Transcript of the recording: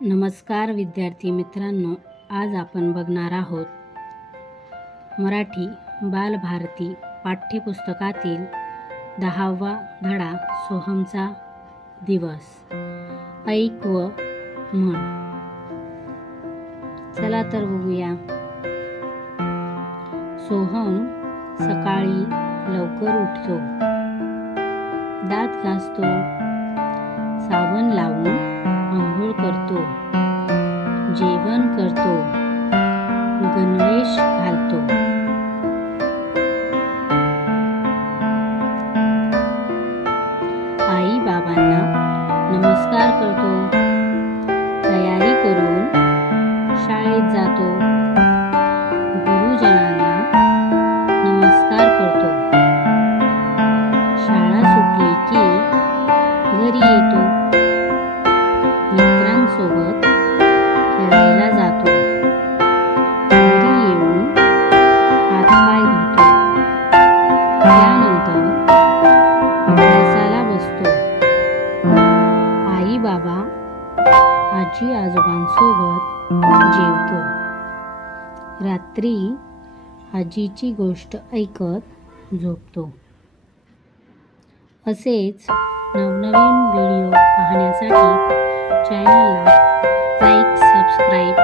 नमस्कार विद्यार्थी मित्रांनो, आज आपण बघणार आहोत मराठी बालभारती पाठ्यपुस्तकातील 10वा धडा सोहमचा दिवस। ऐक व म्हण। चला तर बघूया। सोहम सकाळी लवकर उठतो, दात घासतो, साबण लावून आंघोळ करतो, जेवण करतो, गणवेश घालतो। आई बाबांना नमस्कार करतो, तयारी करून शाळेत जातो, गुरुजनांना नमस्कार करतो, शाळा सुटली की घरी येतो, मित्रांसोबत खेळायला जातो, घरी येऊन हातपाय धुतो, त्यानंतर अभ्यासाला बसतो। आई बाबा आजी आजोबांसोबत जेवतो, रात्री आजीची गोष्ट ऐकत झोपतो। असेच नवनवीन व्हिडिओ पाहण्यासाठी चॅनलला लाईक, सबस्क्राईब